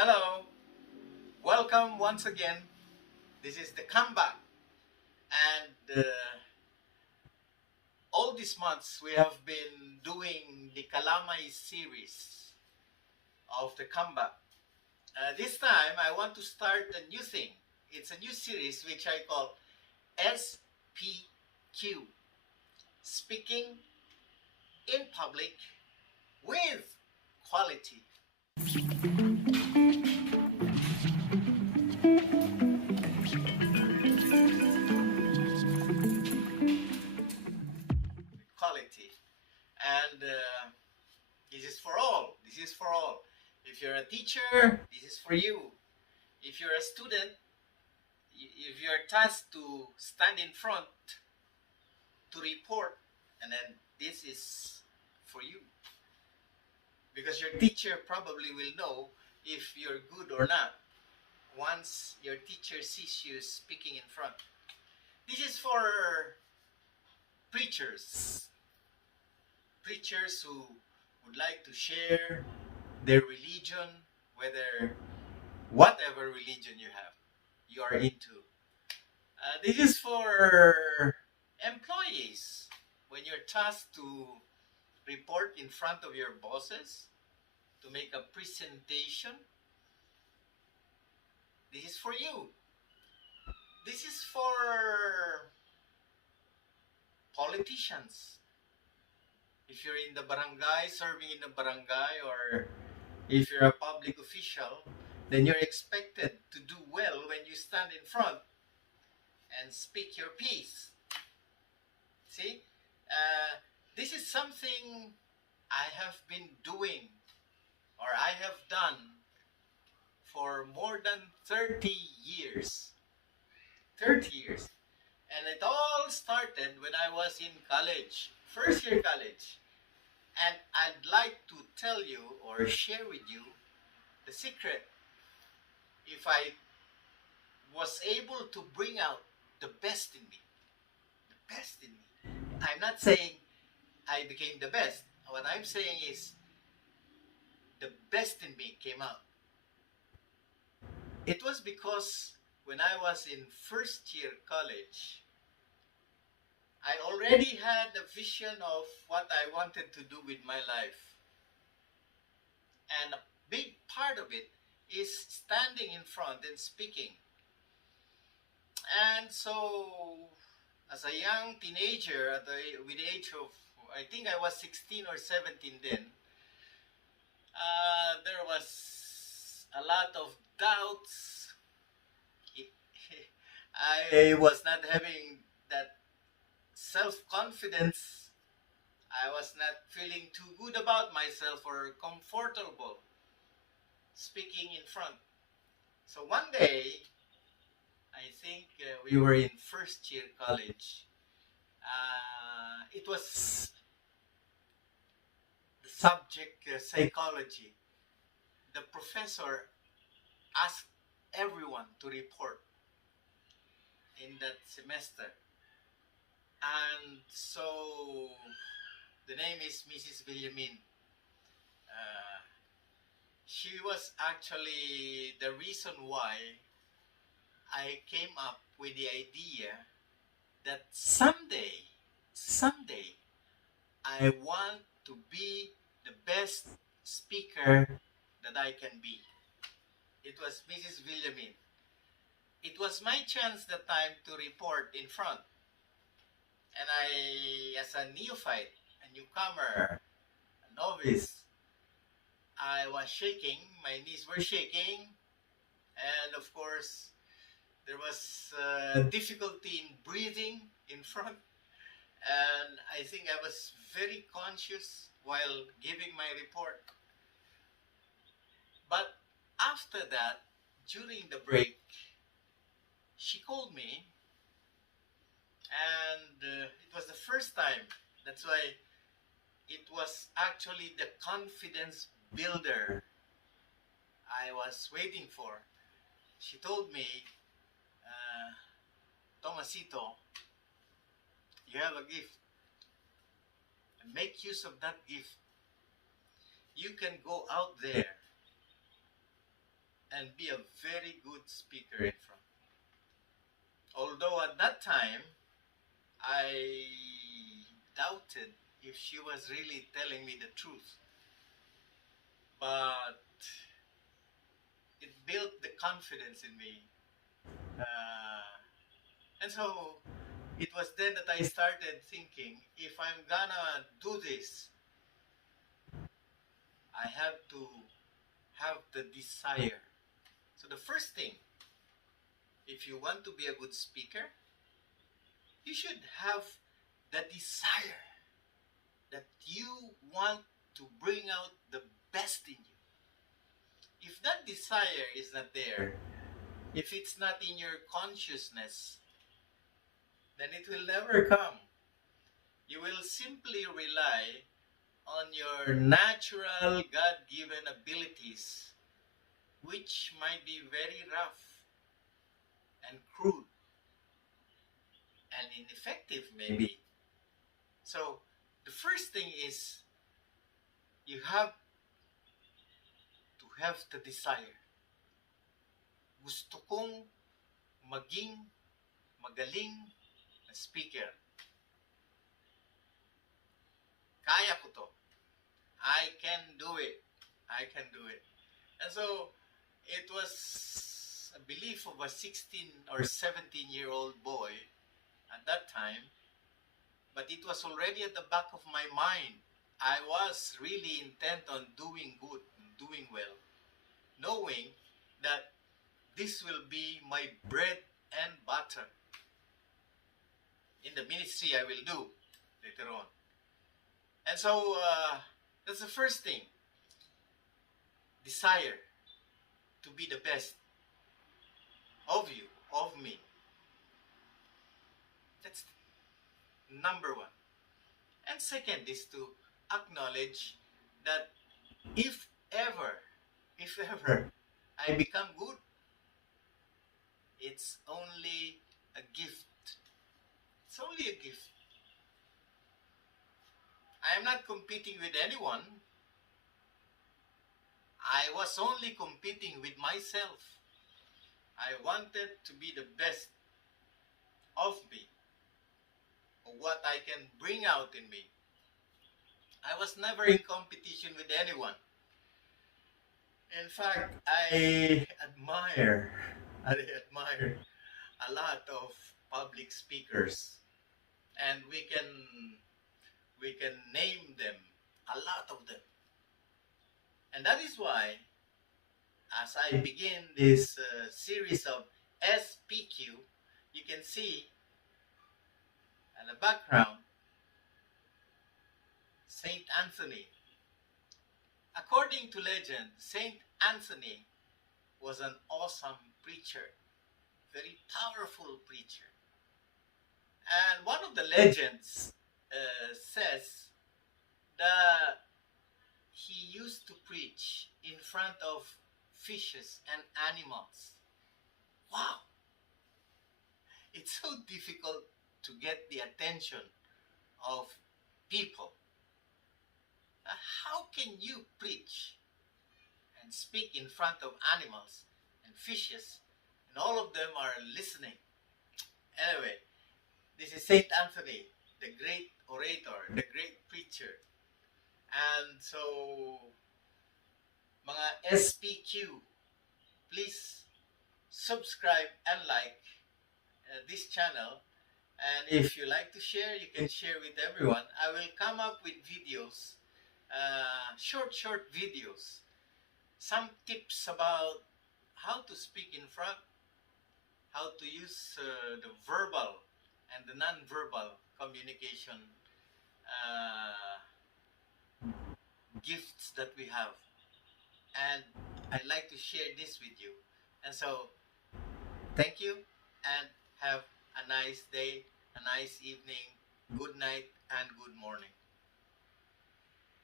Hello, welcome once again. This is the comeback, and all these months we have been doing the Kalamay series of the comeback. This time I want to start a new thing. It's a new series which I call SPQ, Speaking in Public with Quality. Quality. And this is for all. This is for all. If you're a teacher, this is for you. If you're a student, if you're tasked to stand in front to report, and then this is for you. Because your teacher probably will know if you're good or not once your teacher sees you speaking in front. This is for preachers. Preachers who would like to share their religion, whether whatever religion you are into. This is for employees when you're tasked to report in front of your bosses, to make a presentation. This is for you. This is for politicians. If you're in the barangay, serving in the barangay, or if you're a public official, then you're expected to do well when you stand in front and speak your piece. See, this is something I have been doing, or I have done for more than 30 years. 30 years. And it all started when I was in college, first year college. And I'd like to tell you or share with you the secret. If I was able to bring out the best in me, the best in me. I'm not saying I became the best. What I'm saying is the best in me came out. It was because when I was in first year college, I already had a vision of what I wanted to do with my life. And a big part of it is standing in front and speaking. And so, as a young teenager, with the age of, I think I was 16 or 17 then, there was a lot of doubts. I was not having that self-confidence. I was not feeling too good about myself or comfortable speaking in front. So one day, I think we were in first year college. It was the subject psychology. The professor asked everyone to report in that semester. And so the name is Mrs. Villamin. She was actually the reason why I came up with the idea that someday, I want to be the best speaker that I can be. It was Mrs. Villamin. It was my chance that time to report in front. And I, as a neophyte, a newcomer, a novice, I was shaking, my knees were shaking, and of course, there was difficulty in breathing in front. And I think I was very conscious while giving my report. But after that, during the break, she called me, and it was the first time. That's why it was actually the confidence builder I was waiting for. She told me, Tomasito, you have a gift. And make use of that gift. You can go out there and be a very good speaker in front. Although at that time, I doubted if she was really telling me the truth. But it built the confidence in me. And so it was then that I started thinking, if I'm gonna do this, I have to have the desire. So the first thing, if you want to be a good speaker, you should have the desire that you want to bring out the best in you. If that desire is not there, if it's not in your consciousness, then it will never come. You will simply rely on your natural God-given abilities, which might be very rough and crude and ineffective maybe. So the first thing is you have to have the desire. Gusto kong maging magaling na speaker. Kaya ko to. I can do it. I can do it. And so it was a belief of a 16 or 17-year-old boy at that time, but it was already at the back of my mind. I was really intent on doing good, doing well, knowing that this will be my bread and butter in the ministry I will do later on. And so that's the first thing. Desire to be the best of you, of me. That's number one. And second is to acknowledge that if ever I become good, it's only a gift. It's only a gift. I am not competing with anyone. I was only competing with myself. I wanted to be the best of me, of what I can bring out in me. I was never in competition with anyone. In fact, I admire a lot of public speakers, and we can name them, a lot of them. And that is why, as I begin this series of SPQ, you can see in the background Saint Anthony. According to legend, Saint Anthony was an awesome preacher, very powerful preacher. And one of the legends says that he used to preach in front of fishes and animals. Wow! It's so difficult to get the attention of people. How can you preach and speak in front of animals and fishes and all of them are listening? Anyway, this is Saint Anthony, the great orator, the great preacher. And so, mga SPQ, please subscribe and like this channel. And if you like to share, you can share with everyone. I will come up with videos, short videos, some tips about how to speak in front, how to use the verbal and the non-verbal communication gifts that we have. And I'd like to share this with you. And so, thank you and have a nice day, a nice evening, good night, and good morning.